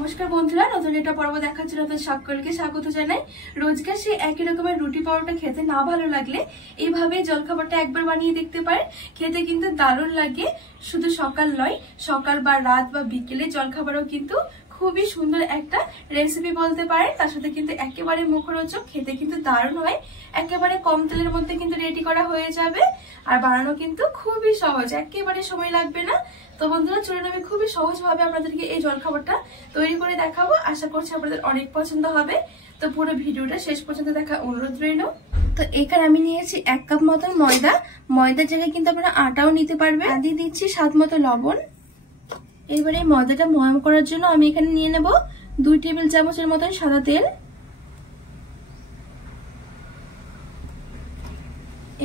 নমস্কার বন্ধুরা, নতুন একটা পর্ব দেখার জন্য আপনাদের সকলকে স্বাগত জানাই। রোজকার সেই একই রকমের রুটি পরোটা খেতে না ভালো লাগলে এইভাবে জলখাবারটা একবার বানিয়ে দেখতে পারেন। খেতে কিন্তু দারুণ লাগে। শুধু সকাল নয়, সকাল বা রাত বা বিকেলে জলখাবারও কিন্তু খুবই সুন্দর একটা রেসিপি বলতে পারেন। তার সাথে কিন্তু একেবারে মুখরোচক, খেতে কিন্তু দারুণ হয়। একেবারে কম তেলের মধ্যে কিন্তু রেডি করা হয়ে যাবে, আর বানানো কিন্তু খুবই সহজ, একেবারে সময় লাগবে না। তো বন্ধুরা চলুন আমি খুবই সহজভাবে আপনাদেরকে এই জলখাবারটা তৈরি করে দেখাবো। আশা করছি আপনাদের অনেক পছন্দ হবে। তো পুরো ভিডিওটা শেষ পর্যন্ত দেখার অনুরোধ রইল। তো এখানে আমি নিয়েছি 1 কাপ মতন ময়দা। ময়দার জায়গায় কিন্তু আপনারা আটাও নিতে পারবেন। আর দিয়ে দিচ্ছি স্বাদ মতো লবণ। এবারে ময়দাটা ময়াম করার জন্য আমি এখানে নিয়ে নেব 2 টেবিল চামচের মতন সাদা তেল।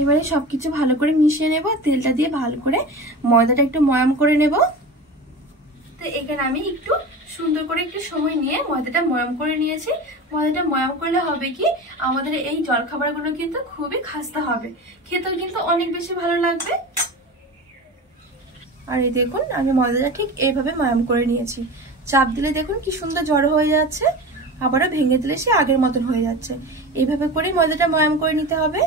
এবারে সবকিছু ভালো করে মিশিয়ে নেব। তেলটা দিয়ে ভালো করে ময়দাটা একটু ময়াম করে নেব। তো এখানে আমি একটু সুন্দর করে একটু সময় নিয়ে ময়দাটা ময়াম করে নিয়েছি। ময়দাটা ময়াম করলে হবে কি, আমাদের এই জলখাবারগুলো কিন্তু খুবই খাস্তা হবে, খেতেও কিন্তু অনেক বেশি ভালো লাগবে। আর এই দেখুন আমি ময়দাটা ঠিক এইভাবে ময়াম করে নিয়েছি। চাপ দিলে দেখুন কি সুন্দর জড়ো হয়ে যাচ্ছে, আবারও ভেঙে দিলে সে আগের মতন হয়ে যাচ্ছে। এইভাবে করে ময়দাটা ময়াম করে নিতে হবে।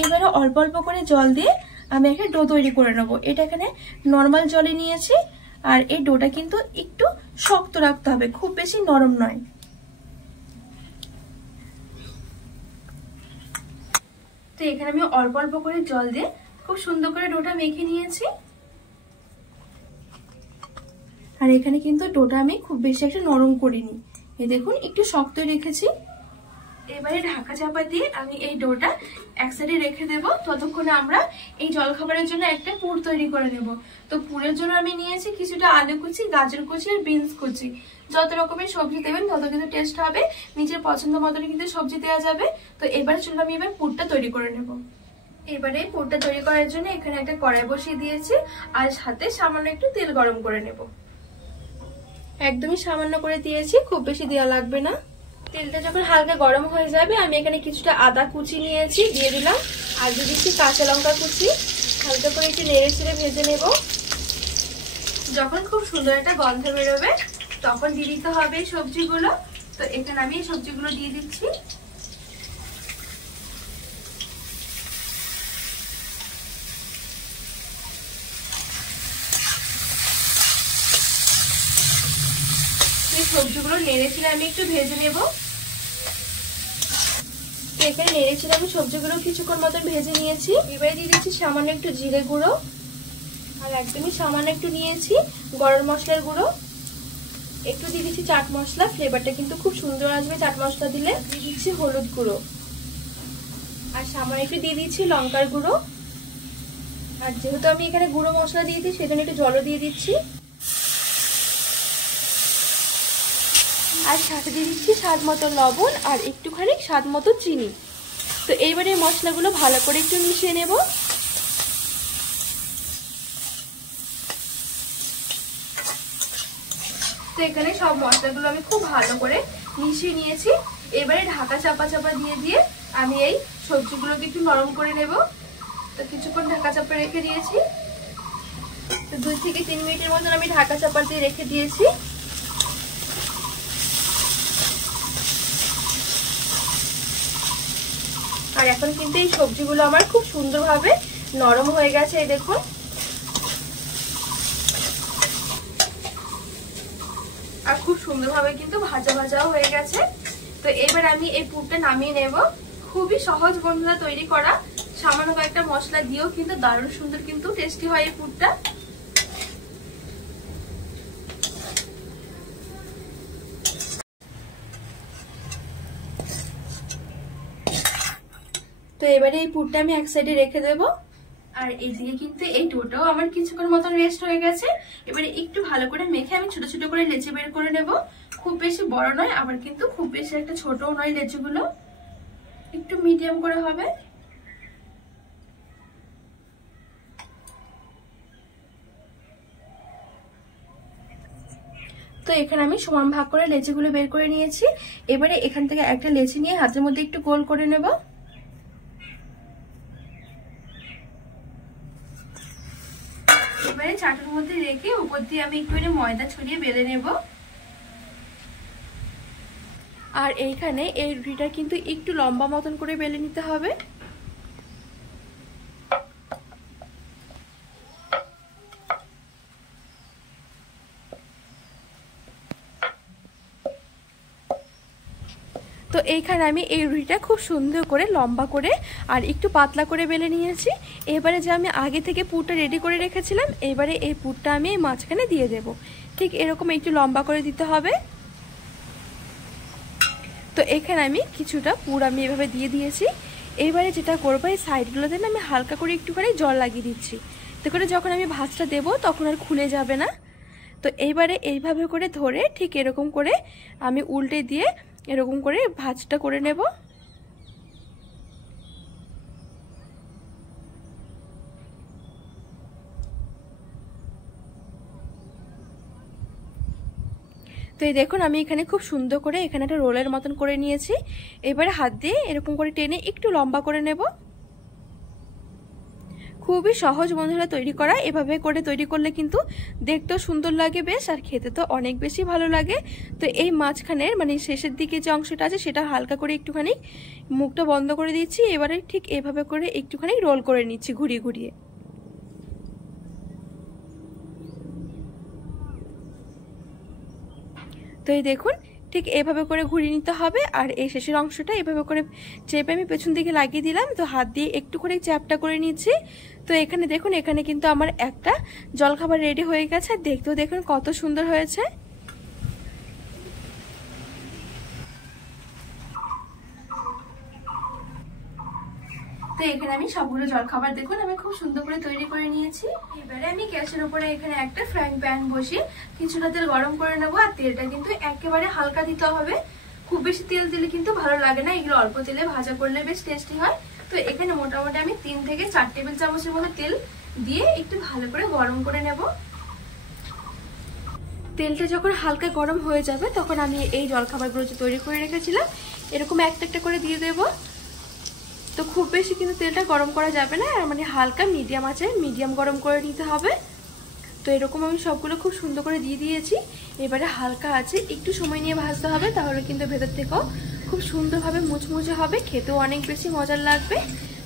এইবারে অল্প অল্প করে জল দিয়ে আমি একটা ডো তৈরি করে নেবো। এটা এখানে নর্মাল জলে নিয়েছি। আর এই ডোটা কিন্তু একটু শক্ত রাখতে হবে, খুব বেশি নরম নয়। তো এখানে আমি অল্প অল্প করে জল দিয়ে খুব সুন্দর করে ডোটা মেখে নিয়েছি। আর এখানে কিন্তু ডোটা আমি খুব বেশি একটা নরম করিনি, এই দেখুন একটু শক্ত রেখেছি। এবারে ঢাকা চাপা দিয়ে আমি এই ডোটা এক সাইডে রেখে দেব। ততক্ষণে আমরা এই জলখাবারের জন্য একটা পুর তৈরি করে নেব। তো পুরের জন্য আমি নিয়েছি কিছুটা আলু কুচি, গাজর কুচি আর বিনস কুচি। যত রকমের সবজি দেবেন তত কিন্তু টেস্ট হবে, নিজের পছন্দ মতন কিন্তু সবজি দেওয়া যাবে। তো এবারে চলুন আমি এবার পুরটা তৈরি করে নেব। এবারে পুরটা তৈরি করার জন্য এখানে একটা কড়াই বসিয়ে দিয়েছি, আর সাথে সামান্য একটু তেল গরম করে নেব। একদমই সামান্য করে দিয়েছি, খুব বেশি দেওয়া লাগবে না। তেলটা যখন হালকা গরম হয়ে যাবে আমি এখানে কিছুটা আদা কুচি নিয়েছি, দিয়ে দিলাম। আর দিয়ে দিচ্ছি কাঁচা লঙ্কা কুচি। হালকা করে একটু নেড়ে চেড়ে ভেজে নেব। যখন খুব সুন্দর একটা গন্ধ বেরোবে তখন দিয়ে দিতে হবে এই সবজিগুলো। তো এখানে আমি এই সবজিগুলো দিয়ে দিচ্ছি। সবজিগুলো নেড়েছিলে আমি একটু ভেজে নেব। এখানে নেড়েছিলে আমি সবজিগুলো কিছুক্ষণ মতন ভেজে নিয়েছি। এবারে দিয়ে দিচ্ছি সামান্য একটু জিরে গুঁড়ো, আর একদমই সামান্য একটু নিয়েছি গরম মশলার গুঁড়ো। একটু দিয়ে দিচ্ছি চাট মশলা, ফ্লেভারটা কিন্তু খুব সুন্দর আসবে চাট মশলা দিলে। দিয়ে দিচ্ছি হলুদ গুঁড়ো, আর সামান্য একটু দিয়ে দিচ্ছি লঙ্কার গুঁড়ো। আর যেহেতু আমি এখানে গুঁড়ো মশলা দিয়েছি সেজন্য একটু জলও দিয়ে দিচ্ছি। আর সাথে দিয়ে দিচ্ছি স্বাদ মতো লবণ আর একটুখানি স্বাদ মতো চিনি। তো এইবারে মশলাগুলো ভালো করে একটু মিশিয়ে নেব। তো এখানে সব মশলাগুলো আমি খুব ভালো করে মিশিয়ে নিয়েছি। এবারে ঢাকা চাপা চাপা দিয়ে দিয়ে আমি এই সবজিগুলোকে একটু নরম করে নেব। তো কিছুক্ষণ ঢাকা চাপা রেখে দিয়েছি। তো 2 থেকে 3 মিনিটের মতন আমি ঢাকা চাপা দিয়ে রেখে দিয়েছি। আর এখন কিন্তু এই সবজিগুলো আমার খুব সুন্দরভাবে নরম হয়ে গেছে, এই দেখুন। আর খুব সুন্দরভাবে কিন্তু ভাজা ভাজাও হয়ে গেছে। তো এবার আমি এই পুরটা নামিয়ে নেব। খুবই সহজ বন্ধুরা তৈরি করা, সামান্য কয়েকটা মশলা দিয়েও কিন্তু দারুণ সুন্দর কিন্তু টেস্টি হয় এই পুরটা। তো এবারে এই পুরটা আমি এক সাইডে রেখে দেবো। আর এইদিকে কিন্তু এই ডোটাও আমার কিছুক্ষণ মতন রেস্ট হয়ে গেছে। এবারে একটু ভালো করে মেখে আমি ছোট ছোট করে লেচি বের করে নেব। খুব বেশি বড় নয়, আবার কিন্তু খুব বেশি একটা ছোটও নয়, লেচিগুলো একটু মিডিয়াম করে হবে। তো এখানে আমি সমান ভাগ করে লেচিগুলো বের করে নিয়েছি। এবারে এখান থেকে একটা লেচি নিয়ে হাতের মধ্যে একটু গোল করে নেব। এবারে চাটুর মধ্যে রেখে উপর দিয়ে আমি একটু ময়দা ছড়িয়ে বেলে নেব। আর এইখানে এই রুটিটা কিন্তু একটু লম্বা মতন করে বেলে নিতে হবে। তো এইখানে আমি এই রুটিটা খুব সুন্দর করে লম্বা করে আর একটু পাতলা করে বেলে নিয়েছি। এবারে যে আমি আগে থেকে পুরটা রেডি করে রেখেছিলাম, এবারে এই পুরটা আমি এই মাঝখানে দিয়ে দেব। ঠিক এরকম একটু লম্বা করে দিতে হবে। তো এখানে আমি কিছুটা পুর আমি এভাবে দিয়ে দিয়েছি। এবারে যেটা করবো, এই সাইডগুলোতে না আমি হালকা করে একটুখানি জল লাগিয়ে দিচ্ছি, তো করে যখন আমি ভাঁজটা দেবো তখন আর খুলে যাবে না। তো এইবারে এইভাবে করে ধরে ঠিক এরকম করে আমি উল্টে দিয়ে এরকম করে ভাঁজটা করে নেব। তো এই দেখুন আমি এখানে খুব সুন্দর করে এখানে একটা রোলের মতন করে নিয়েছি। এবারে হাত দিয়ে এরকম করে টেনে একটু লম্বা করে নেব। খুবই সহজ বন্ধুরা তৈরি করা। এভাবে করে তৈরি করলে কিন্তু দেখতেও সুন্দর লাগে বেশ, আর খেতে তো অনেক বেশি ভালো লাগে। তো এই মাঝখানের মানে শেষের দিকে যে অংশটা আছে সেটা হালকা করে একটুখানি মুখটা বন্ধ করে দিচ্ছি। এবারে ঠিক এভাবে করে একটুখানি রোল করে নিচ্ছি ঘুরিয়ে ঘুরিয়ে। তো এই দেখুন ঠিক এভাবে করে ঘুরিয়ে নিতে হবে। আর এই শেষের অংশটা এভাবে করে চেপে আমি পেছন দিকে লাগিয়ে দিলাম। তো হাত দিয়ে একটু করে চ্যাপটা করে নিচ্ছি। তো এখানে দেখুন এখানে কিন্তু আমার একটা জলখাবার রেডি হয়ে গেছে। আর দেখতেও দেখুন কত সুন্দর হয়েছে। তো এখানে আমি সবগুলো জলখাবার দেখুন আমি খুব সুন্দর করে তৈরি করে নিয়েছি। এবারে আমি গ্যাসের উপরে এখানে একটা ফ্রাইং প্যান বসিয়ে কিছুটা তেল গরম করে নেবো। আর তেলটা কিন্তু একেবারে হালকা দিতে হবে, খুব বেশি তেল দিলে কিন্তু ভালো লাগে না, এগুলো অল্প তেলে ভাজা করলে বেশ টেস্টি হয়। তো এখানে মোটামুটি আমি 3 থেকে 4 টেবিল চামচের মতো তেল দিয়ে একটু ভালো করে গরম করে নেব। তেলটা যখন হালকা গরম হয়ে যাবে তখন আমি এই জলখাবারগুলো যে তৈরি করে রেখেছিলাম এরকম একটা একটা করে দিয়ে দেবো। তো খুব বেশি কিন্তু তেলটা গরম করা যাবে না, আর মানে হালকা মিডিয়াম আছে, মিডিয়াম গরম করে নিতে হবে। তো এরকম আমি সবগুলো খুব সুন্দর করে দিয়ে দিয়েছি। এবারে হালকা আছে একটু সময় নিয়ে ভাজতে হবে, তাহলে কিন্তু ভেতর থেকেও খুব সুন্দরভাবে মুচমুচে হবে, খেতেও অনেক বেশি মজার লাগবে।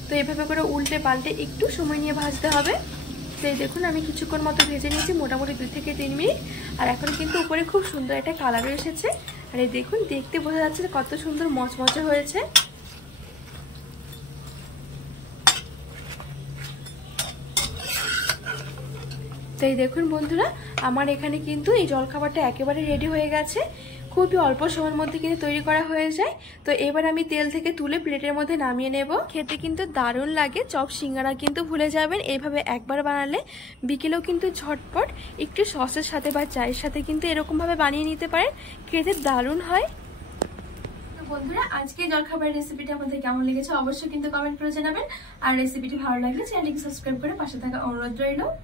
তো এভাবে করে উল্টে পাল্টে একটু সময় নিয়ে ভাজতে হবে। তো এই দেখুন আমি কিছুক্ষণ মতো ভেজে নিয়েছি, মোটামুটি 2 থেকে 3 মিনিট। আর এখন কিন্তু উপরে খুব সুন্দর একটা কালারও এসেছে। আর এই দেখুন দেখতে বোঝা যাচ্ছে কত সুন্দর মচমচে হয়েছে। তো এই দেখুন বন্ধুরা আমার এখানে কিন্তু এই জলখাবারটা একেবারে রেডি হয়ে গেছে। খুবই অল্প সময়ের মধ্যে কিন্তু তৈরি করা হয়ে যায়। তো এবার আমি তেল থেকে তুলে প্লেটের মধ্যে নামিয়ে নেব। খেতে কিন্তু দারুণ লাগে। চপ সিঙ্গারা কিন্তু ভুলে যাবেন, এইভাবে একবার বানালে বিকেলেও কিন্তু ঝটপট একটু সসের সাথে বা চায়ের সাথে কিন্তু এরকমভাবে বানিয়ে নিতে পারেন, খেতে দারুণ হয়। বন্ধুরা আজকে জলখাবার রেসিপিটা আপনাদের কেমন লেগেছে অবশ্যই কিন্তু কমেন্ট করে জানাবেন। আর রেসিপিটি ভালো লাগলে চ্যানেলটিকে সাবস্ক্রাইব করে পাশে থাকা অনুরোধ রইল।